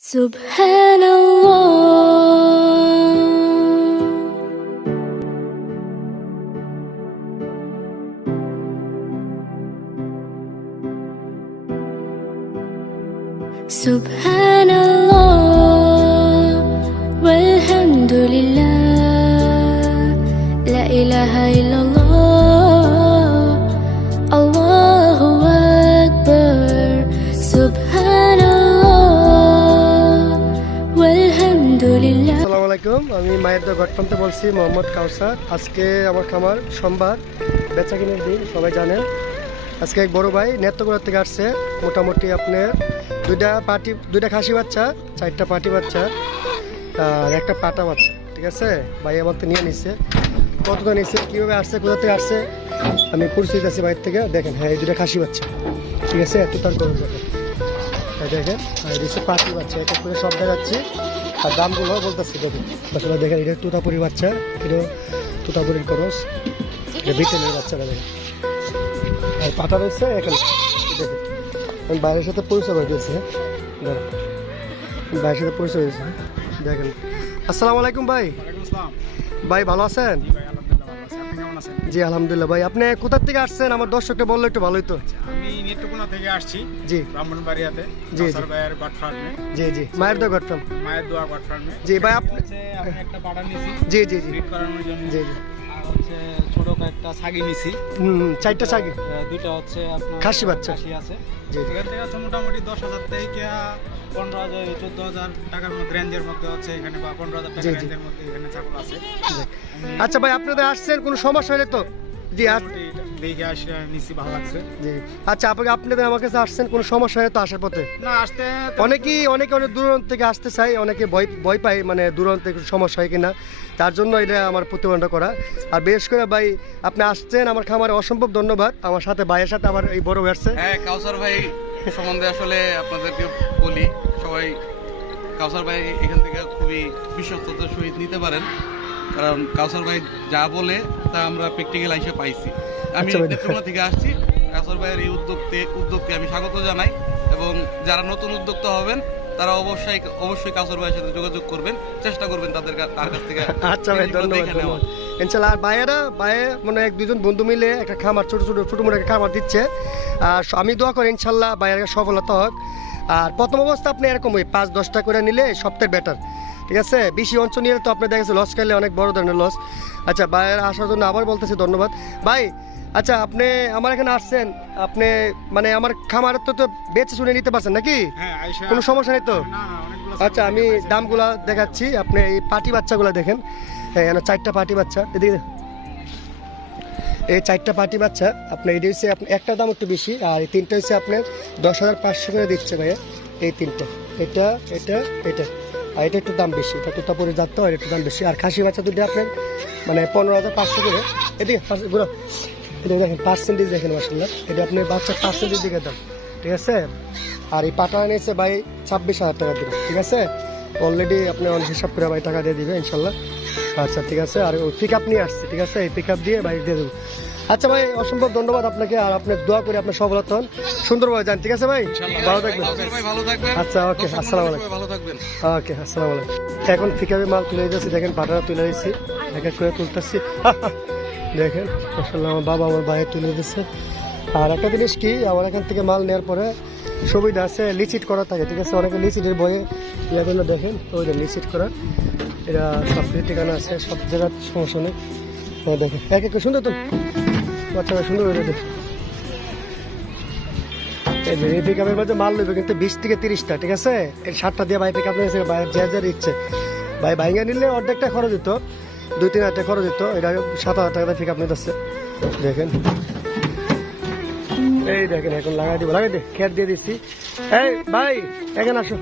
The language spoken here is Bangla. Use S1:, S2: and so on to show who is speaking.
S1: سبحان الله. سبحان الله. والحمد لله. لا إله إلا
S2: মায়ের বলছি মোহাম্মদ কাউসার। আজকে আমার খামার সোমবার বেচা কিনের দিন, সবাই জানেন। আজকে এক বড় ভাই নেত্রকোনা থেকে আসছে। মোটামুটি আপনার দুইটা পাটি, দুইটা খাসি বাচ্চা, চারটা পাটি বাচ্চা আর একটা পাটা বাচ্চা, ঠিক আছে? ভাই আমার তো নিয়ে নিচ্ছে কতটা নিচ্ছে কীভাবে আসছে, কোথা থেকে আসছে, আমি পরিচিত আছি বাইর থেকে। দেখেন হ্যাঁ এই দুটা খাসি বাচ্চা, ঠিক আছে? এত তার করুন দেখেন। দেখেন, আর হচ্ছে পাখি বাচ্চা এটা করে সব দেখাচ্ছি। আর দামগুলো বলতেছি দেখুন। আসলে দেখেন এটা তুতাপুরি বাচ্চা এটা তুতাপুরির করস। এটা বিটেলের বাচ্চাটা দেখেন। আর পাটা রয়েছে এখানে। দেখেন আমি বাইরের সাথে পরিচয় করে দিয়েছি হ্যাঁ? বাইরের সাথে পরিচয় হয়েছে দেখেন। আসসালামু আলাইকুম ভাই। ভাই ভালো আছেন?
S3: জি আলহামদুলিল্লাহ
S2: ভাই আপনি কোথার থেকে আসছেন? আমার দর্শককে বললে একটু ভালোই তো।
S3: নেত্রকোনা থেকে আসছি
S2: জি।
S3: ব্রাহ্মণবাড়িয়াতে
S2: জি, জি।
S3: ভাইয়ের ফার্মে।
S2: জি জি। মায়ের দা ঘটতাম
S3: মায়ের দোয়া ফার্মে।
S2: জি ভাই আপনি
S3: আমি একটা পাড়া নিছি
S2: জি জি জি।
S3: করানোর জন্য।
S2: জি জি।
S3: আর হচ্ছে ছোট একটা ছাগি নিছি।
S2: হুম চারটা ছাগি।
S3: দুইটা হচ্ছে আপনার
S2: খাসি বাচ্চা।
S3: খাসি আছে।
S2: জি
S3: এখান থেকে হচ্ছে মোটামুটি দশ হাজার থেকে পনেরো হাজার চোদ্দ হাজার টাকার মধ্যে রেঞ্জের মধ্যে হচ্ছে এখানে বা পনেরো হাজার টাকার রেঞ্জের মধ্যে এখানে ছাগল আছে।
S2: আচ্ছা ভাই আপনাদের আসছেন কোনো সমস্যা হলে তো জি
S3: দেখে আসে নিছি ভালো লাগছে।
S2: জি। আচ্ছা আপনাকে আপনাদের আমার কাছে আসছেন কোনো সমস্যা তো আসার পথে?
S3: না আসতে
S2: অনেকেই অনেকে অনেক দূরান্ত থেকে আসতে চায় অনেকে ভয় ভয় পায় মানে দূরান্ত থেকে সমস্যা হয় কিনা। তার জন্য এটা আমার প্রতিবন্ধ করা। আর বিশেষ করে ভাই আপনি আসছেন আমার খামারে অসম্ভব ধন্যবাদ। আমার সাথে ভাইয়ের সাথে আমার এই বড় হয়েছে
S4: হ্যাঁ কাউসার ভাই সম্বন্ধে আসলে আপনাদেরকে বলি সবাই কাউসার ভাই এখান থেকে খুবই বিশ্বস্ততার সহিত নিতে পারেন। কারণ কাউসার ভাই যা বলে তা আমরা প্র্যাকটিক্যাল হিসেবে পাইছি। আমি
S2: আচ্ছা
S4: নেত্রকোনা থেকে আসছি। কাউসার ভাইয়ের এই উদ্যোগকে উদ্যোগকে আমি স্বাগত জানাই এবং যারা নতুন উদ্যোক্তা হবেন তারা অবশ্যই অবশ্যই কাউসার ভাইয়ের সাথে যোগাযোগ করবেন চেষ্টা করবেন তাদের তার কাছ থেকে
S2: আচ্ছা ভাই ধন্যবাদ
S4: দেখে
S2: ইনশাল্লাহ আর ভাইয়েরা ভাইয়ে মানে এক দুজন বন্ধু মিলে একটা খামার ছোট ছোট ছোট মোটো একটা খামার দিচ্ছে। আর আমি দোয়া করি ইনশাল্লাহ ভাইয়ের সফলতা হোক। আর প্রথম অবস্থা আপনি এরকম ওই পাঁচ দশটা করে নিলে সবথেকে বেটার ঠিক আছে? বেশি অঞ্চল নিলে তো আপনি দেখেছে লস খেলে অনেক বড় ধরনের লস আচ্ছা ভাইয়ের আসার জন্য আবার বলতেছি ধন্যবাদ। ভাই আচ্ছা আপনি আমার এখানে আসছেন আপনি মানে আমার খামার তো তো বেচে শুনে নিতে পারছেন নাকি?
S3: হ্যাঁ
S2: কোনো সমস্যা নেই তো? আচ্ছা আমি দামগুলা দেখাচ্ছি। আপনি এই পাটি বাচ্চাগুলো দেখেন। হ্যাঁ চারটা পাটি বাচ্চা। এদিকে এই চারটা পাটি বাচ্চা আপনার এটা হচ্ছে আপনি একটা দাম একটু বেশি আর এই তিনটা হচ্ছে আপনার দশ হাজার পাঁচশো করে দিচ্ছে ভাইয়া এই তিনটা। এটা এটা এটা। আর এটা একটু দাম বেশি এটা তোতাপুরি জাত তো আর একটু দাম বেশি। আর খাসি বাচ্চা দুটো আপনার মানে পনেরো হাজার পাঁচশো করে। এদিকে ঘুরো। এটা দেখেন পার্সেন্টেজ দেখেন মাসাল্লাহ এটা আপনার বাচ্চার পার্সেন্টেজ দিকে দাম ঠিক আছে? আর এই পাটা এনেছে ভাই ছাব্বিশ হাজার টাকা দিবে ঠিক আছে? অলরেডি আপনি অনেক হিসাব করে ভাই টাকা দিয়ে দিবে ইনশাল্লাহ আচ্ছা ঠিক আছে। আর ওই পিক আপ নিয়ে আসছে ঠিক আছে? এই পিক আপ দিয়ে ভাই দিয়ে দেবো। আচ্ছা ভাই অসম্ভব ধন্যবাদ আপনাকে আর আপনার দোয়া করে আপনার সফলতা হন। সুন্দরভাবে যান ঠিক আছে ভাই? ভালো থাকবেন। আচ্ছা, ওকে, আসসালামু আলাইকুম।
S4: ভালো থাকবেন।
S2: ওকে আসসালামু আলাইকুম। এখন পিকআপে মাল তুলে দিয়েছি দেখেন পাটারা তুলে দিচ্ছি এক এক করে তুলতেছি। দেখেন আসলে আমার বাবা আমার ভাইয়ে তুলে দিচ্ছে আর একটা জিনিস কি, আমার এখান থেকে মাল নেওয়ার পরে সুবিধা আছে লিচিট করা থাকে, ঠিক আছে? অনেকে লিচিটের বইয়ে ইয়াগুলো দেখেন ওই যে লিচিট করা এটা সব ঠিকানা আছে, সব জায়গার সমস্যা নেই। দেখেন, এক এক সুন্দর তো? বাচ্চারা সুন্দর হয়ে এই পিকআপের মধ্যে মাল নেবে কিন্তু বিশ থেকে তিরিশটা, ঠিক আছে? এই সাতটা দিয়ে ভাই পিকআপ নিয়েছে যে যার ইচ্ছে। ভাই ভাইঙ্গা নিলে অর্ধেকটা খরচ দিত দুই তিন হাজার খরচ হতো এটা সাত হাজার টাকা পিকআপ নিতেছে। দেখেন। এই দেখেন, এখন লাগাই দিব। লাগাই দে খেয়ার দিয়ে দিচ্ছি। এই, ভাই, এখানে আসো।